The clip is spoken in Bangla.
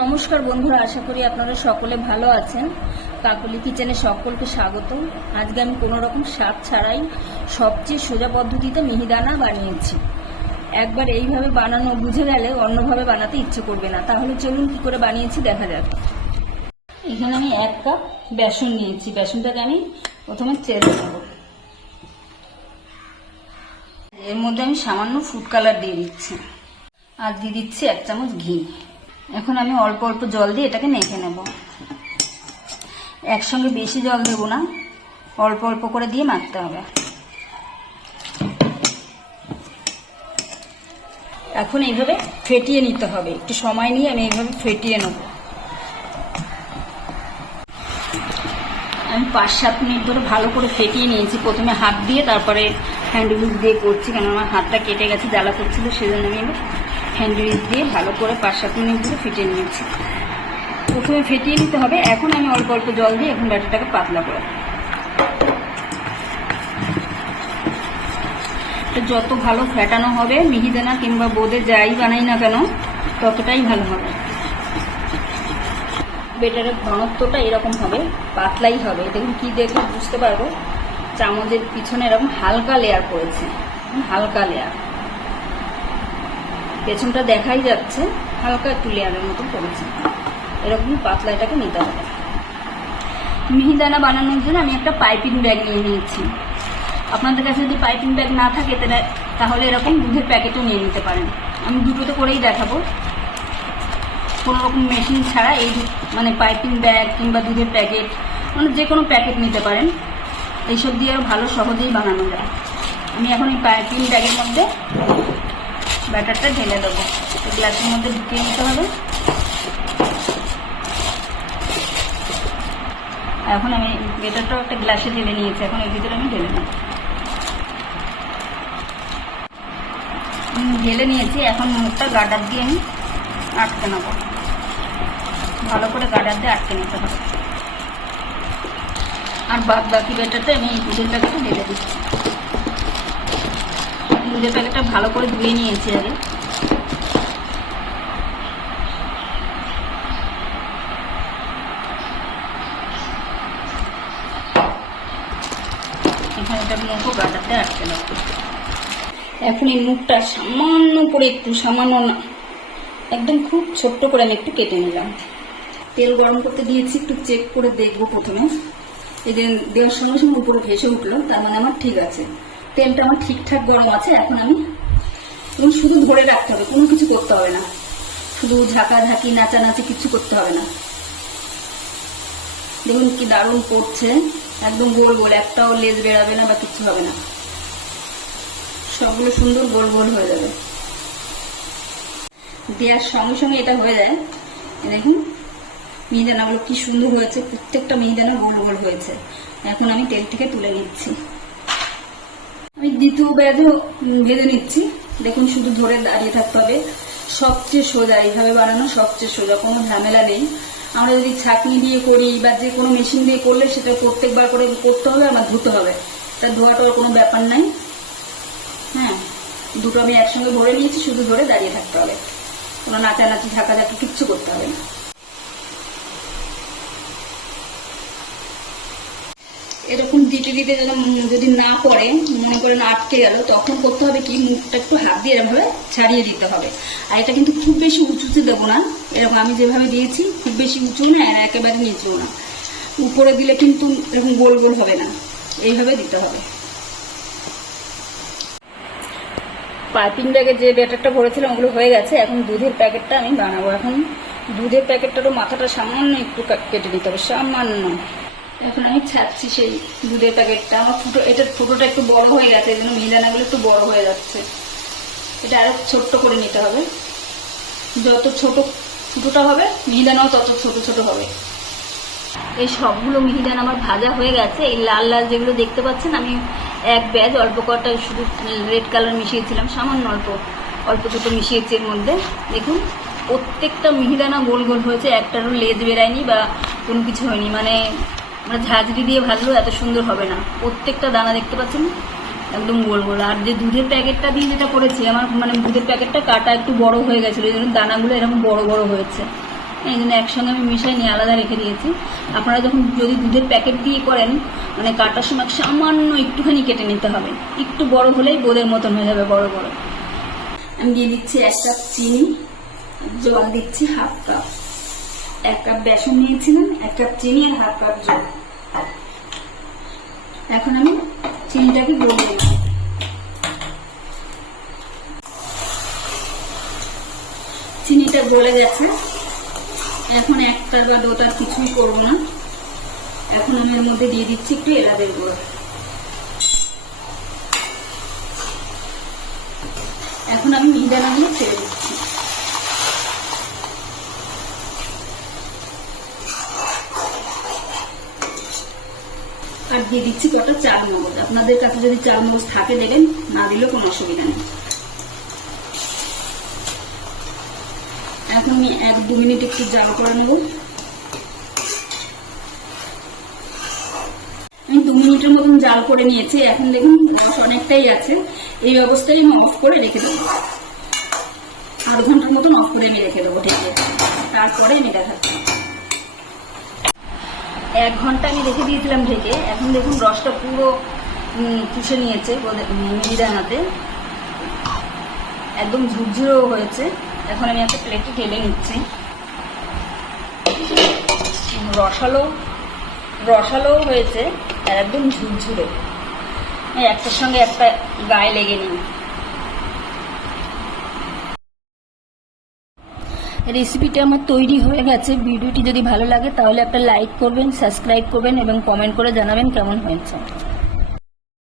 নমস্কার বন্ধুরা, আশা করি আপনারা সকলে ভালো আছেন। কাকলি কিচেনে সকলকে স্বাগত। আজকে আমি কোনো রকম স্বাদ ছাড়াই সবচেয়ে সোজা পদ্ধতিতে মিহিদানা বানিয়েছি। একবার এইভাবে বানানো বুঝে গেলে অন্যভাবে বানাতে ইচ্ছে করবে না। তাহলে চলুন কি করে বানিয়েছি দেখা যাক। এখানে আমি 1 কাপ বেসন নিয়েছি। বেসনটাকে আমি প্রথমে চেলে নেব। এর মধ্যে আমি সামান্য ফুড কালার দিয়ে দিচ্ছি আর দিয়ে দিচ্ছি 1 চামচ ঘি। এখন আমি অল্প অল্প জল দিয়ে এটাকে মেখে নেব। একসঙ্গে বেশি জল দেব না, অল্প অল্প করে দিয়ে মাখতে হবে। এখন এইভাবে ফেটিয়ে নিতে হবে। একটু সময় নিয়ে আমি এইভাবে ফেটিয়ে নেব। আমি 5-7 মিনিট ধরে ভালো করে ফেটিয়ে নিয়েছি। প্রথমে হাত দিয়ে, তারপরে হ্যান্ড উইচ দিয়ে করছি, কারণ আমার হাতটা কেটে গেছে, জ্বালা করছিল, সেজন্য আমি হ্যান্ড উইচ দিয়ে ভালো করে 5-7 মিনিট ধরে ফেটিয়ে নিয়েছি। প্রথমে ফেটিয়ে নিতে হবে। এখন আমি অল্প অল্প জল দিয়ে এখন ব্যাটারটাকে পাতলা করে, যত ভালো ফেটানো হবে মিহিদানা কিংবা বোঁদে যাই বানাই না কেন ততটাই ভালো হবে। বেটারের ঘনত্বটা এরকম হবে, পাতলাই হবে। দেখুন কি দেখলে বুঝতে পারবো, চামচের পিছনে এরকম হালকা লেয়ার পড়েছে, হালকা লেয়ার। পেছনটা দেখাই যাচ্ছে হালকা একটু লেয়ারের মতো পড়েছে। এরকম পাতলা এটাকে নিতে হবে। মিহিদানা বানানোর জন্য আমি একটা পাইপিং ব্যাগ নিয়ে নিয়েছি। আপনাদের কাছে যদি পাইপিং ব্যাগ না থাকে তাহলে এরকম দুধের প্যাকেটও নিয়ে নিতে পারেন। আমি দুটোতে করেই দেখাবো, কোনো রকম মেশিন ছাড়া। এই মানে পাইপিং ব্যাগ কিংবা দুধের প্যাকেট, মানে যে কোনো প্যাকেট নিতে পারেন। এইসব দিয়ে আরও ভালো সহজেই বানানো যায়। আমি এখন এই পাইপিং ব্যাগের মধ্যে ব্যাটারটা ঢেলে দেবো। গ্লাসের মধ্যে ঢুকিয়ে নিতে হবে। এখন আমি ব্যাটারটাও একটা গ্লাসে ঢেলে নিয়েছি। এখন এর ভিতরে আমি ঢেলে নেব। ঢেলে নিয়েছি। এখন মুখটা গার্ডার দিয়ে আমি আটকে নেব। ভালো করে গার্ডার দিয়ে আটকে নিতে হবে। আর বাদ বাকি ব্যাটারটা আমি এই দুধের প্যাকেটে ঢেলে দিচ্ছি। দুধের প্যাকেটটা ভালো করে ধুয়ে নিয়েছি আগে। এখানে এটা মুখও গাটাতে আটকে নেব। এখন এই মুখটা সামান্য করে, একটু সামান্য না, একদম খুব ছোট্ট করে আমি একটু কেটে নিলাম। তেল গরম করতে দিয়েছি, একটু চেক করে দেখবো প্রথমে। এই যে দেওয়ার সঙ্গে সঙ্গে উপরে ভেসে উঠলো, তার মানে আমার ঠিক আছে, তেলটা আমার ঠিকঠাক গরম আছে। এখন আমি শুধু ধরে রাখতে হবে, কোনো কিছু করতে হবে না। শুধু ঝাঁকাঝাঁকি নাচানাচি কিছু করতে হবে না। দেখুন কি দারুণ পড়ছে, একদম গোল গোল, একটাও লেজ বেরাবে না বা কিছু হবে না। সবগুলো সুন্দর গোল গোল হয়ে যাবে। দেওয়ার সঙ্গে সঙ্গে এটা হয়ে যায়। দেখুন মিহিদানাগুলো কি সুন্দর হয়েছে, প্রত্যেকটা মিহিদানা গোল গোল হয়েছে। এখন আমি তেল থেকে তুলে নিচ্ছি। আমি দ্বিতীয় ব্যাচও ভেজে নিচ্ছি। দেখুন শুধু ধরে দাঁড়িয়ে থাকতে হবে। সবচেয়ে সোজা, এইভাবে বানানো সবচেয়ে সোজা, কোনো ঝামেলা নেই। আমরা যদি ছাঁকনি দিয়ে করি বা যে কোনো মেশিন দিয়ে করলে সেটা প্রত্যেকবার করে করতে হবে, আমার ধুতে হবে। তা ধোয়াটার কোনো ব্যাপার নাই। হ্যাঁ, দুটো আমি একসঙ্গে ভরে নিয়েছি, শুধু ধরে দাঁড়িয়ে থাকতে হবে, কোনো নাচানাচি ঝাঁকাঝাঁকি কিচ্ছু করতে হবে না। এরকম দিতে দিতে যদি না পড়ে, মনে করেন আটকে গেল, তখন করতে হবে কি, মুখটা একটু হাত দিয়ে এরকমভাবে ছাড়িয়ে দিতে হবে। আর এটা কিন্তু খুব বেশি উঁচুতে দেবো না। এরকম আমি যেভাবে দিয়েছি খুব বেশি উঁচু না, একেবারে নিচুও না। উপরে দিলে কিন্তু এরকম গোল গোল হবে না, এইভাবে দিতে হবে। পাইপিং ব্যাগে যে ব্যাটারটা ভরেছিলাম ওগুলো হয়ে গেছে। এখন দুধের প্যাকেটটা আমি বানাবো। এখন দুধের প্যাকেটটারও মাথাটা সামান্য একটু কেটে নিতে হবে, সামান্য। এখন আমি ছাড়ছি সেই দুধের প্যাকেটটা। আমার এটার ফুটোটা একটু বড় হয়ে গেছে, এই জন্য মিহিদানাগুলো একটু বড় হয়ে যাচ্ছে। এটা আরো ছোট্ট করে নিতে হবে। যত ছোট ফুটোটা হবে মিহিদানাও তত ছোট ছোট হবে। এই সবগুলো মিহিদানা আমার ভাজা হয়ে গেছে। এই লাল লাল যেগুলো দেখতে পাচ্ছেন, আমি এক ব্যাচ অল্প কটা শুধু রেড কালার মিশিয়েছিলাম, সামান্য অল্প অল্প দুটো মিশিয়েছি এর মধ্যে। দেখুন প্রত্যেকটা মিহিদানা গোল গোল হয়েছে, একটারও লেজ বেরায়নি বা কোনো কিছু হয়নি। মানে আমরা ঝাঁঝরি দিয়ে ভাজলেও এত সুন্দর হবে না। প্রত্যেকটা দানা দেখতে পাচ্ছেন একদম গোল গোল। আর যে দুধের প্যাকেটটা দিয়ে যেটা করেছি, আমার মানে দুধের প্যাকেটটা কাটা একটু বড় হয়ে গেছিলো, এই জন্য দানাগুলো এরকম বড় বড় হয়েছে। এই জন্য একসঙ্গে আমি মিশাই নিয়ে আলাদা রেখে দিয়েছি। আপনারা যখন যদি দুধের প্যাকেট দিয়ে করেন মানে কাটার সময় সামান্য একটুখানি কেটে নিতে হবে, একটু বড় হলেই বোঁদের মতন হয়ে যাবে বড় বড়। আমি দিয়ে দিচ্ছি 1 কাপ চিনি, জল দিচ্ছি 1/2 কাপ, 1 কাপ বেসন নিয়েছিলাম, 1 কাপ চিনি আর 1/2 কাপ জল। এখন আমি চিনিটাকে গলিয়ে নেব। চিনিটা গলে গেছে, এখন একটার বা দুটার কিছুই করবো না। এখন আমি এর মধ্যে দিয়ে দিচ্ছি একটু এলাচের গুঁড়ো। এখন আমি মিহিদানাগুলো ছেড়ে দিচ্ছি। আর দিয়ে দিচ্ছি কটা চালমগজ। আপনাদের কাছে যদি চালমগজ থাকে দেবেন, না দিলেও কোনো অসুবিধা নেই। এখন আমি 1-2 মিনিট একটু জাল করে নেব। আমি 2 মিনিটের মতন জাল করে নিয়েছি। এখন দেখুন রস অনেকটাই আছে, এই অবস্থায় আমি অফ করে রেখে দেবো। 8 ঘন্টার মতন অফ করে আমি রেখে দেবো ঢেকে, তারপরে আমি দেখাচ্ছি। 1 ঘন্টা আমি রেখে দিয়েছিলাম ঢেকে। এখন দেখুন রসটা পুরো চুষে নিয়েছে মিহিদানাতে, একদম ঝুরঝুরেও হয়েছে। এখন আমি একটা প্লেটে ঢেলে নিচ্ছি। রসালো হয়েছে আর একদম ঝুরঝুরে, একটার সঙ্গে একটা গায়ে লেগে নিই। রেসিপিটা আমার তৈরি হয়ে গেছে। ভিডিওটি যদি ভালো লাগে তাহলে একটা লাইক করবেন, সাবস্ক্রাইব করবেন এবং কমেন্ট করে জানাবেন কেমন হয়েছে।